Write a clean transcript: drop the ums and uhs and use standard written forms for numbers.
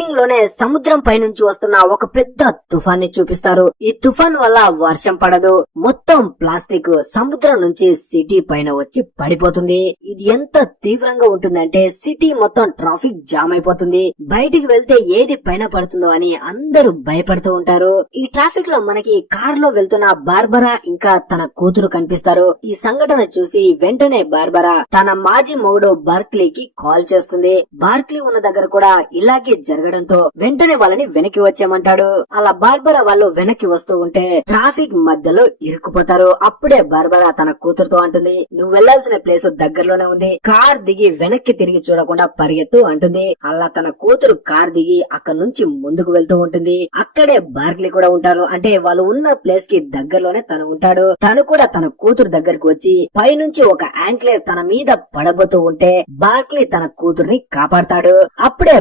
Starting లోనే సముద్రం పైనుంచి వస్తున్న ఒక పెద్ద తుఫాన్ ని చూపిస్తారు. ఈ తుఫాన్ వల్ల వర్షం పడదు, మొత్తం ప్లాస్టిక్ సముద్రం నుంచి సిటీ పైన వచ్చి పడిపోతుంది. ఇది ఎంత తీవ్రంగా ఉంటుందంటే సిటీ మొత్తం ట్రాఫిక్ జామ్ అయిపోతుంది. బయటికి వెళ్తే ఏది పైన పడుతుందో అని అందరూ భయపడుతూ ఉంటారు. ఈ ట్రాఫిక్ లో మనకి కార్ లో వెళ్తున్న బార్బరా ఇంకా తన కూతురు కనిపిస్తారు. ఈ సంఘటన చూసి వెంటనే బార్బరా తన మాజీ మొగుడు బార్క్లీకి కాల్ చేస్తుంది. బార్క్లీ ఉన్న దగ్గర కూడా ఇలాగే జరగడంతో వెంటనే వాళ్ళని వెనక్కి వచ్చామంటాడు. అలా బార్బరా వాళ్ళు వెనక్కి వస్తూ ఉంటే ట్రాఫిక్ మధ్యలో ఇరుక్కుపోతారు. అప్పుడే బార్బరా తన కూతురుతో అంటుంది, నువ్వు వెళ్లాల్సిన ప్లేస్ దగ్గరలోనే ఉంది, కార్ దిగి వెనక్కి తిరిగి చూడకుండా పరిగెత్తు అంటుంది. అలా తన కూతురు కార్ దిగి అక్కడ నుంచి ముందుకు వెళ్తూ ఉంటుంది. అక్కడే బార్క్లీ కూడా ఉంటారు. అంటే వాళ్ళు ఉన్న ప్లేస్ కి దగ్గరలోనే తను ఉంటాడు. తను కూడా తన కూతురు దగ్గరకు వచ్చి పైనుంచి ఒక యాంక్లేర్ తన మీద పడబోతూ ఉంటే బార్క్లీ తన కూతుర్ని కాపాడతాడు. అప్పుడే